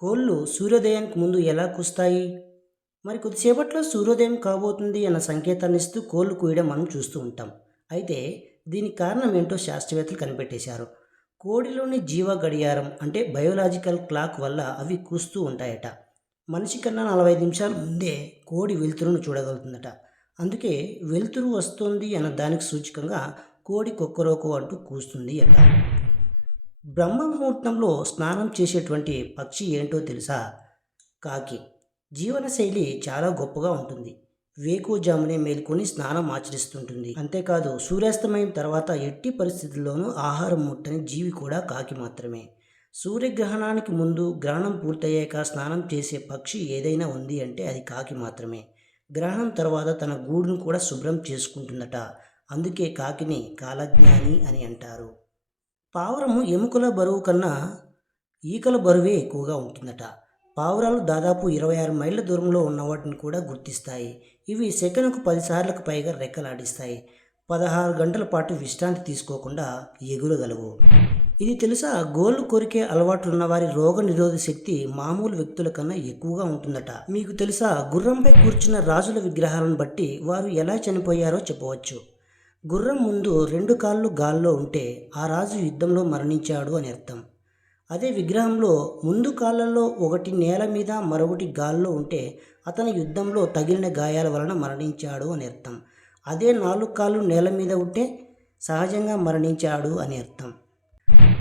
కోళ్ళు సూర్యోదయానికి ముందు ఎలా కూస్తాయి? మరి కొద్దిసేపట్లో సూర్యోదయం కాబోతుంది అన్న సంకేతాన్ని ఇస్తూ కోళ్ళు కూయడం మనం చూస్తూ ఉంటాం. అయితే దీనికి కారణం ఏంటో శాస్త్రవేత్తలు కనిపెట్టేశారు. కోడిలోని జీవ గడియారం అంటే బయోలాజికల్ క్లాక్ వల్ల అవి కూస్తూ ఉంటాయట. మనిషి కన్నా నలభై నిమిషాల ముందే కోడి వెలుతురును చూడగలుగుతుందట. అందుకే వెలుతురు వస్తుంది అన్న దానికి సూచికంగా కోడి కొక్కరోకో అంటూ కూస్తుంది అట. బ్రహ్మ ముహూర్తంలో స్నానం చేసేటువంటి పక్షి ఏంటో తెలుసా? కాకి. జీవనశైలి చాలా గొప్పగా ఉంటుంది. వేకుజామునే మేల్కొని స్నానం ఆచరిస్తుంటుంది. అంతేకాదు సూర్యాస్తమయం తర్వాత ఎట్టి పరిస్థితుల్లోనూ ఆహారం ముట్టని జీవి కూడా కాకి మాత్రమే. సూర్యగ్రహణానికి ముందు గ్రహణం పూర్తయ్యాక స్నానం చేసే పక్షి ఏదైనా ఉంది అంటే అది కాకి మాత్రమే. గ్రహణం తర్వాత తన గూడును కూడా శుభ్రం చేసుకుంటుందట. అందుకే కాకిని కాలజ్ఞాని అని అంటారు. పావురము ఎముకల బరువు కన్నా ఈకల బరువే ఎక్కువగా ఉంటుందట. పావురాలు దాదాపు ఇరవై ఆరు మైళ్ళ దూరంలో ఉన్న వాటిని కూడా గుర్తిస్తాయి. ఇవి సెకనుకు పదిసార్లకు పైగా రెక్కలాడిస్తాయి. పదహారు గంటల పాటు విశ్రాంతి తీసుకోకుండా ఎగురగలవు. ఇది తెలుసా? గోళ్ళు కొరికే అలవాటు ఉన్న వారి రోగ నిరోధక శక్తి మామూలు వ్యక్తుల కన్నా ఎక్కువగా ఉంటుందట. మీకు తెలుసా? గుర్రంపై కూర్చున్న రాజుల విగ్రహాలను బట్టి వారు ఎలా చనిపోయారో చెప్పవచ్చు. గుర్రం ముందు రెండు కాళ్ళు గాల్లో ఉంటే ఆ రాజు యుద్ధంలో మరణించాడు అని అర్థం. అదే విగ్రహంలో ముందు కాళ్ళల్లో ఒకటి నేల మీద మరొకటి గాల్లో ఉంటే అతను యుద్ధంలో తగిలిన గాయాల వలన మరణించాడు అని అర్థం. అదే నాలుగు కాళ్ళు నేల మీద ఉంటే సహజంగా మరణించాడు అని అర్థం.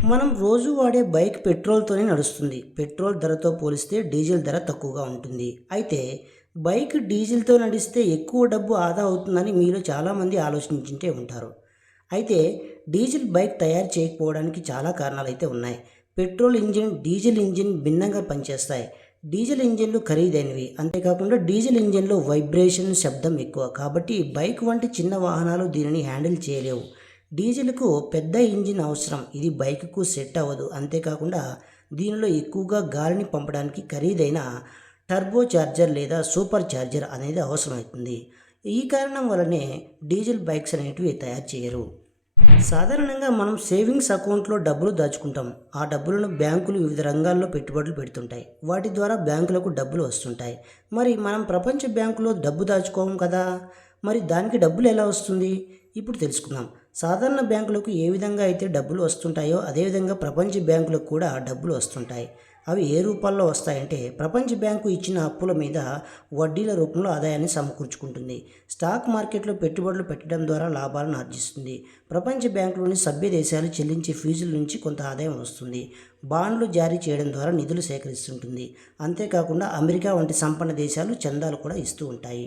మనం రోజు వాడే బైక్ పెట్రోల్తోనే నడుస్తుంది. పెట్రోల్ ధరతో పోలిస్తే డీజిల్ ధర తక్కువగా ఉంటుంది. అయితే బైక్ డీజిల్తో నడిస్తే ఎక్కువ డబ్బు ఆదా అవుతుందని మీలో చాలామంది ఆలోచించుంటే ఉంటారు. అయితే డీజిల్ బైక్ తయారు చేయకపోవడానికి చాలా కారణాలు అయితే ఉన్నాయి. పెట్రోల్ ఇంజిన్ డీజిల్ ఇంజిన్ భిన్నంగా పనిచేస్తాయి. డీజిల్ ఇంజిన్లు ఖరీదైనవి. అంతేకాకుండా డీజిల్ ఇంజిన్లో వైబ్రేషన్ శబ్దం ఎక్కువ. కాబట్టి బైక్ వంటి చిన్న వాహనాలు దీనిని హ్యాండిల్ చేయలేవు. డీజిల్కు పెద్ద ఇంజిన్ అవసరం. ఇది బైక్కు సెట్ అవ్వదు. అంతేకాకుండా దీనిలో ఎక్కువగా గాలిని పంపడానికి ఖరీదైన టర్బో చార్జర్ లేదా సూపర్ చార్జర్ అనేది అవసరమవుతుంది. ఈ కారణం వల్లనే డీజిల్ బైక్స్ అనేటివి తయారు చేయరు. సాధారణంగా మనం సేవింగ్స్ అకౌంట్లో డబ్బులు దాచుకుంటాం. ఆ డబ్బులను బ్యాంకులు వివిధ రంగాల్లో పెట్టుబడులు పెడుతుంటాయి. వాటి ద్వారా బ్యాంకులకు డబ్బులు వస్తుంటాయి. మరి మనం ప్రపంచ బ్యాంకులో డబ్బు దాచుకోము కదా? మరి దానికి డబ్బులు ఎలా వస్తుంది? ఇప్పుడు తెలుసుకుందాం. సాధారణ బ్యాంకులకు ఏ విధంగా అయితే డబ్బులు వస్తుంటాయో అదేవిధంగా ప్రపంచ బ్యాంకులకు కూడా డబ్బులు వస్తుంటాయి. అవి ఏ రూపాల్లో వస్తాయంటే ప్రపంచ బ్యాంకు ఇచ్చిన అప్పుల మీద వడ్డీల రూపంలో ఆదాయాన్ని సమకూర్చుకుంటుంది. స్టాక్ మార్కెట్లో పెట్టుబడులు పెట్టడం ద్వారా లాభాలను ఆర్జిస్తుంది. ప్రపంచ బ్యాంకులోని సభ్య దేశాలు చెల్లించే ఫీజుల నుంచి కొంత ఆదాయం వస్తుంది. బాండ్లు జారీ చేయడం ద్వారా నిధులు సేకరిస్తుంటుంది. అంతేకాకుండా అమెరికా వంటి సంపన్న దేశాలు చందాలు కూడా ఇస్తూ ఉంటాయి.